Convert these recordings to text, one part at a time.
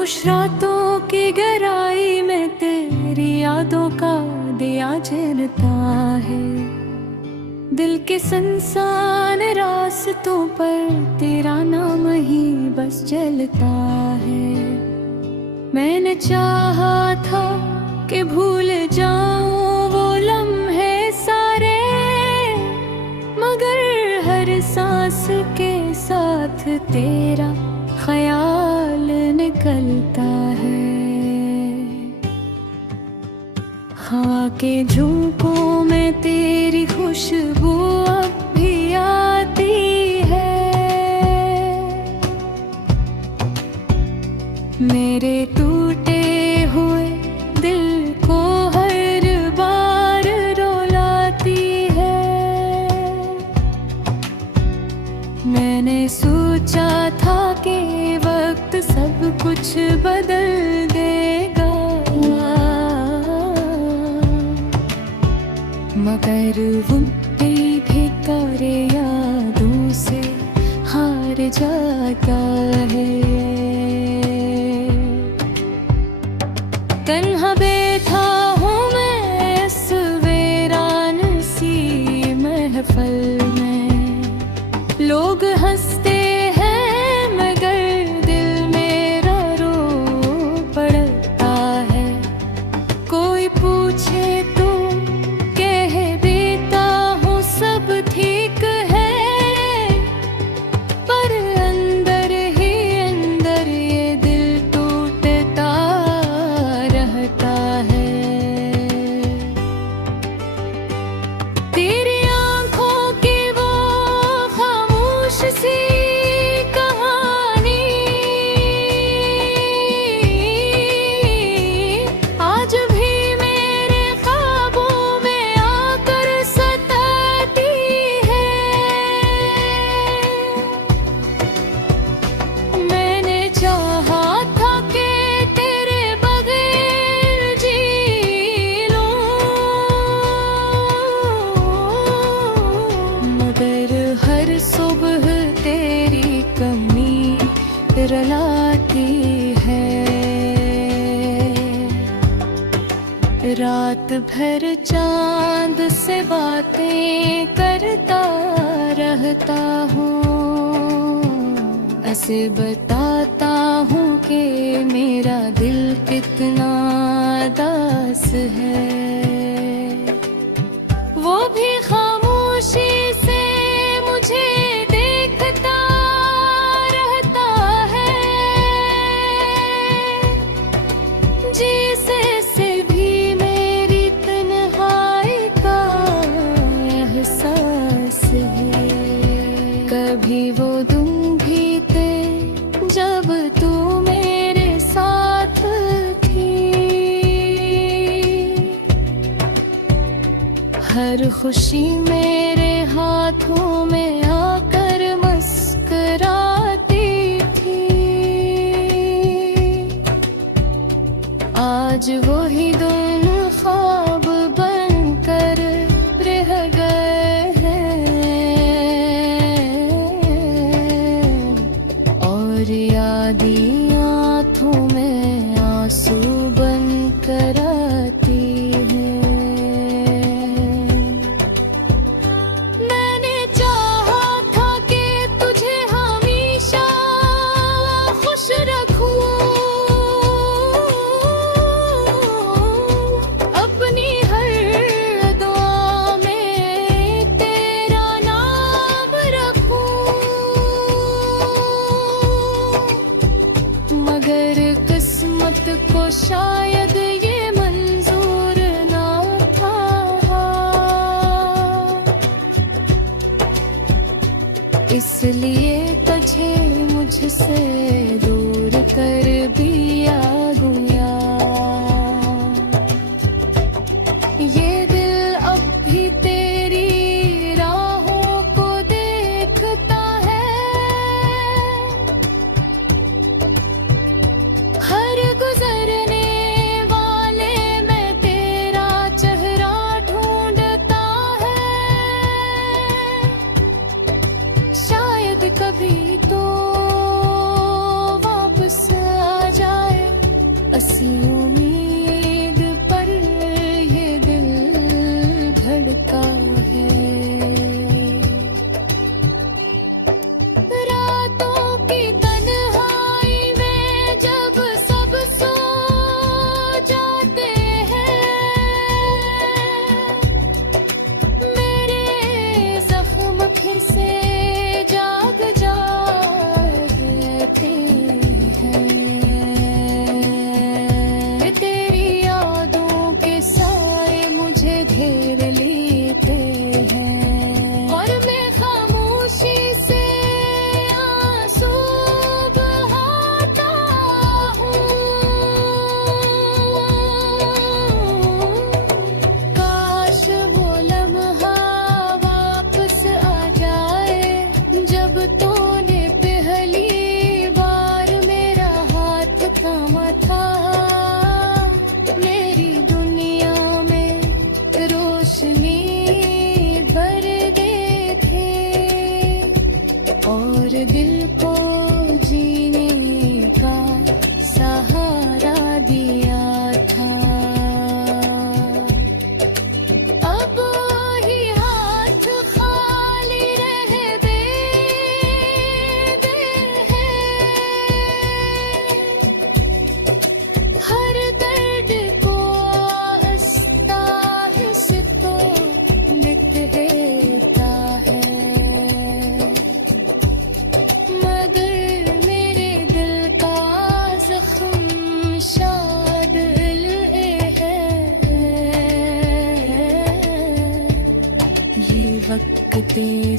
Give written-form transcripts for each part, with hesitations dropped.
खामोश रातों की गहराई में तेरी यादों का दिया जलता है। दिल के सुनसान रास्तों पर तेरा नाम ही बस जलता है। मैंने चाहा था कि भूल जाऊं वो लम्हे सारे, मगर हर सांस के साथ तेरा ख्याल निकलता है। हवा के झोंकों में तेरी खुशबू अब भी आती है। मेरे टूटे हुए दिल को हर बार रुलाती है। मैंने सोचा था कि वक्त सब कुछ बदल देगा, मगर वो भी करे यादों से हार जाता है। तन्हा बैठा हूँ मैं इस वीरान सी महफिल में। लोग हंसते हैं मगर दिल मेरा रो पड़ता है। कोई पूछे तो कह देता हूँ सब ठीक है, पर अंदर ही अंदर ये दिल टूटता रहता है। तेरी आंखों की वो खामोश सी कहानी आज भी मेरे ख्वाबों में आकर सताती है। मैंने चाहा था कि तेरे बगैर जी लूं, मगर हर सुबह तेरी कमी रुलाती है। रात भर चांद से बातें करता रहता हूँ। ऐसे बताता हूँ कि मेरा दिल कितना दास है। वो भी खामोशी से मुझे देखता रहता है। जिसे से भी मेरी तन्हाई का एहसास है। कभी वो दिन भी थे जब तू मेरे साथ थी। हर खुशी मेरे हाथों में आकर मुस्कुराती थी। आज वही दिन ख्वाब बनकर रह गए हैं, और यादी आंखों में आंसू बनकर आती है। मैंने चाहा था कि तुझे हमेशा खुश रखूं, अपनी हर दुआ में तेरा नाम रखूं, मगर किस्मत को शायद ये मंजूर ना था। इसलिए तुझे मुझसे दूर कर दिया गया। ये दिल अब भी तेरी राहों को देखता है। हर गुजरने वाले में तेरा चेहरा ढूंढता है। शायद कभी तो वापस आ जाए। सी उम्मीद पर ये दिल धड़का है। रातों की तन्हाई में जब सब सो जाते हैं, मेरे जख्म फिर से जाग जाते हैं। तेरी यादों के साए मुझे घेर लेते हैं और मैं खामोशी से आंसू बहाता हूँ। काश वो लम्हा वापस आ जाए जब तूने पहली बार मेरा हाथ थामा था। मेरी दुनिया में रोशनी भर गए थे और दिल को जीने का सहारा दिया था। अब वही हाथ खाली रह दे हैं। हर दर्द को आहिस्ता तो मिट देता है, मगर मेरे दिल का जख्म शायद है। ये वक्त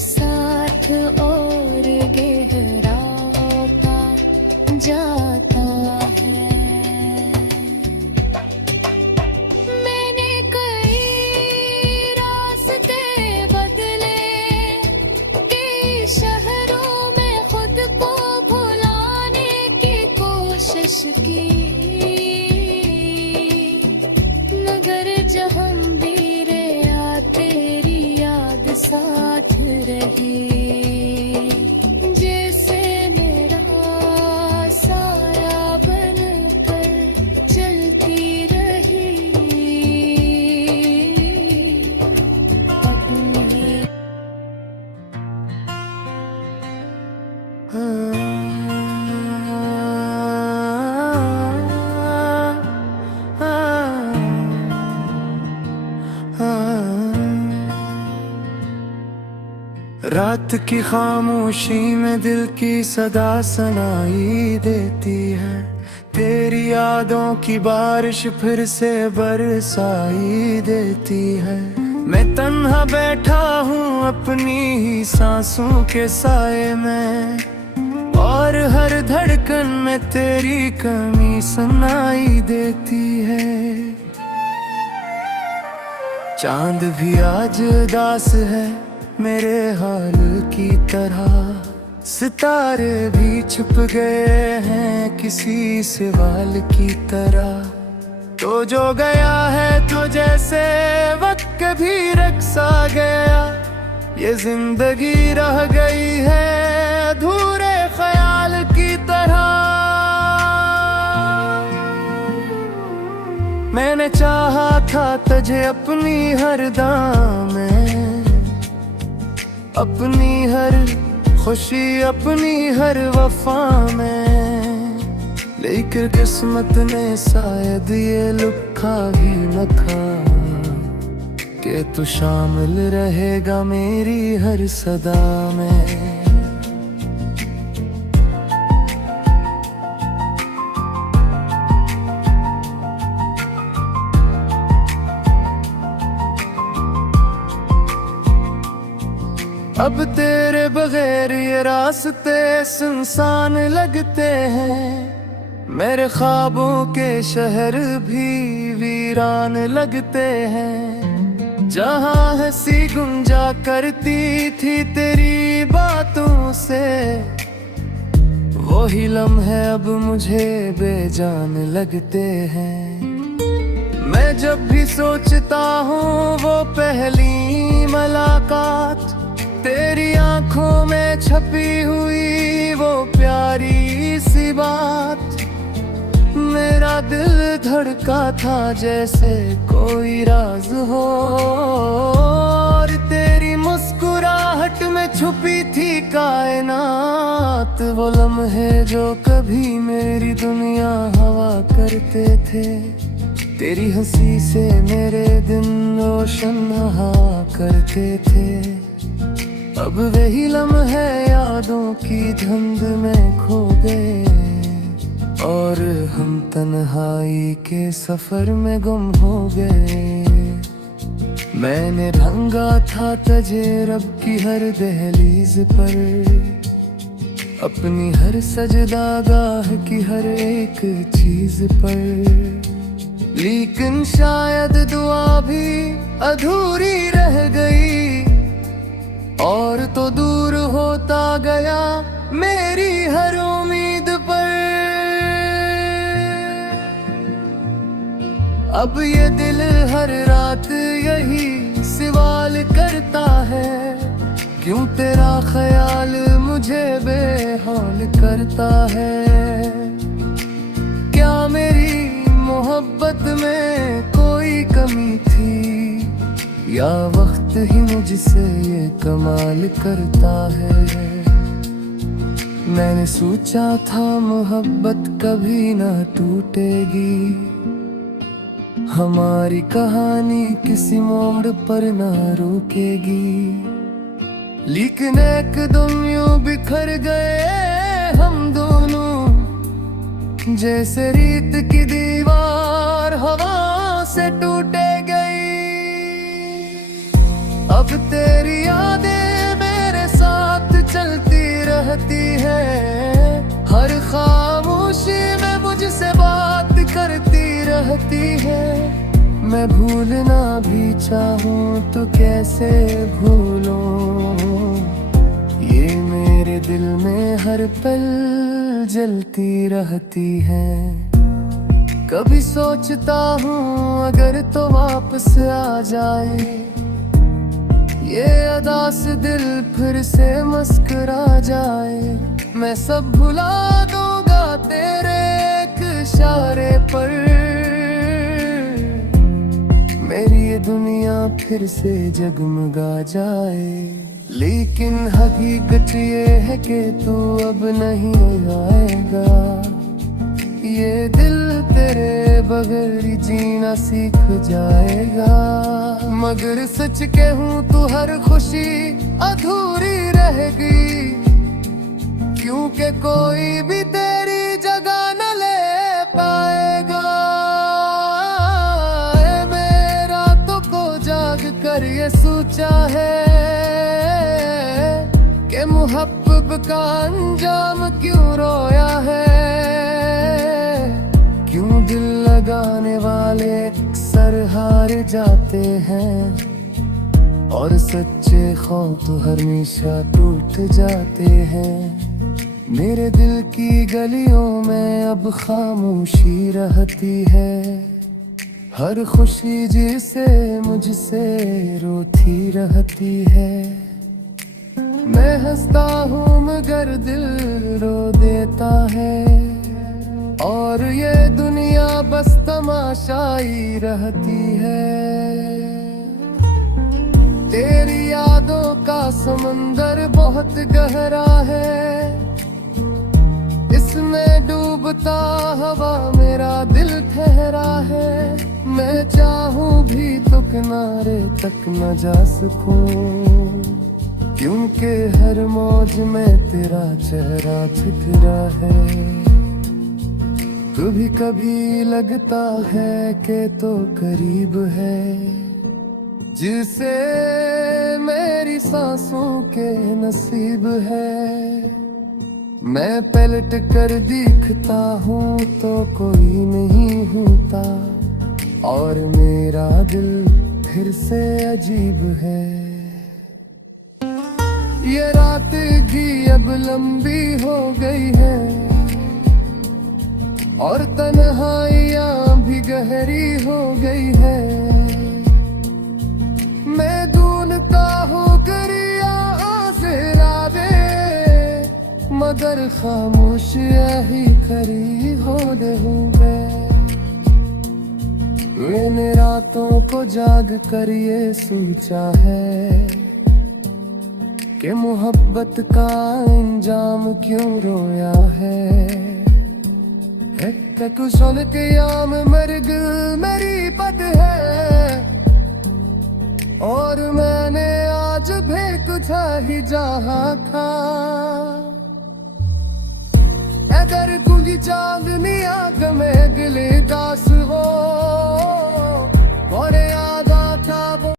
साथ और गहराता जाता है। मैंने कई रास्ते बदले, कई शहरों में खुद को भुलाने की कोशिश की, मगर जहांगीरे तेरी याद साथ रही। जैसे मेरा साया बनकर चलती रही अपनी। रात की खामोशी में दिल की सदा सुनाई देती है। तेरी यादों की बारिश फिर से बरसाई देती है। मैं तन्हा बैठा हूँ अपनी ही सांसों के साए में, और हर धड़कन में तेरी कमी सुनाई देती है। चांद भी आज उदास है मेरे हाल की तरह, सितारे भी छुप गए हैं किसी सवाल की तरह। तो जो गया है तो जैसे वक्त कभी रक्सा गया, ये जिंदगी रह गई है अधूरे ख्याल की तरह। मैंने चाहा था तुझे अपनी हर दाम में, अपनी हर खुशी अपनी हर वफा में, लेकिन किस्मत ने शायद ये लिखा भी न था कि तू शामिल रहेगा मेरी हर सदा में। अब तेरे बगैर ये रास्ते सुनसान लगते हैं, मेरे ख्वाबों के शहर भी वीरान लगते हैं। जहाँ हंसी गुंजा करती थी तेरी बातों से, वही लम्हे अब मुझे बेजान लगते हैं। मैं जब भी सोचता हूँ वो पहली मुलाकात, तेरी आंखों में छपी हुई वो प्यारी सी बात, मेरा दिल धड़का था जैसे कोई राज हो, और तेरी मुस्कुराहट में छुपी थी कायनात। वो लम्हे जो कभी मेरी दुनिया हवा करते थे, तेरी हंसी से मेरे दिन रोशन नहा करते थे। अब वही लम्हे यादों की धुंध में खो गए, और हम तन्हाई के सफर में गुम हो गए। मैंने ढंगा था तुझे रब की हर दहलीज पर, अपनी हर सजदागाह की हर एक चीज पर। लेकिन शायद दुआ भी अधूरी रह गई, और तो दूर होता गया मेरी हर उम्मीद पर। अब ये दिल हर रात यही सवाल करता है, क्यों तेरा ख्याल मुझे बेहाल करता है। क्या मेरी मोहब्बत में कोई कमी थी, या वक्त ही मुझसे ये कमाल करता है। मैंने सोचा था मोहब्बत कभी ना टूटेगी, हमारी कहानी किसी मोड़ पर ना रुकेगी। लेकिन एकदम यूं बिखर गए हम दोनों, जैसे रीत की दीवार हवा से टूटे गई। अब तेरी यादें मेरे साथ चलती रहती है, हर खामोशी में मुझसे बात करती रहती है। मैं भूलना भी चाहूं तो कैसे भूलूं, ये मेरे दिल में हर पल जलती रहती है। कभी सोचता हूँ अगर तो वापस आ जाए, ये अदा से दिल फिर से मुस्कुरा जाए। मैं सब भुला दूंगा तेरे एक इशारे पर, मेरी ये दुनिया फिर से जगमगा जाए। लेकिन हकीकत ये है कि तू अब नहीं आएगा, ये दिल तेरे बगैर जीना सीख जाएगा। मगर सच कहूँ तू हर खुशी अधूरी रहेगी, क्योंकि कोई भी तेरी जगह न ले पाएगा। मेरा तो को जाग कर ये सोचा है कि मुहब्बत का अंजाम क्यों रोया है। क्यों दिल लगाने वाले अक्सर हार जाते हैं, और सच्चे ख्वाब तो हमेशा टूट जाते हैं। मेरे दिल की गलियों में अब खामोशी रहती है, हर खुशी जिसे मुझसे रोती रहती है। मैं हंसता हूँ मगर दिल रो देता है, और ये दुनिया बस तमाशाई रहती है। तेरी यादों का समंदर बहुत गहरा है, इसमें डूबता हवा मेरा दिल ठहरा है। मैं चाहूँ भी तो किनारे तक न जा सकूं, क्योंकि हर मौज में तेरा चेहरा ठिठुरा है। कभी कभी लगता है कि तो करीब है, जिसे मेरी सांसों के नसीब है। मैं पलट कर दिखता हूँ तो कोई नहीं होता, और मेरा दिल फिर से अजीब है। ये रात भी अब लंबी हो गई है, और तन्हाइयाँ भी गहरी हो गई है। मैं ढूंढता हूँ गरिया आसरा दे, मगर खामोशियाँ ही खरी हो दे हूँ। इन रातों को जाग कर ये सोचा है कि मोहब्बत का इंजाम क्यों रोया है कुशल के याम मर्ग मेरी पद है और मैंने आज भी तुझा ही जहा था अगर तुझी चांदनी आग में दिल दास हो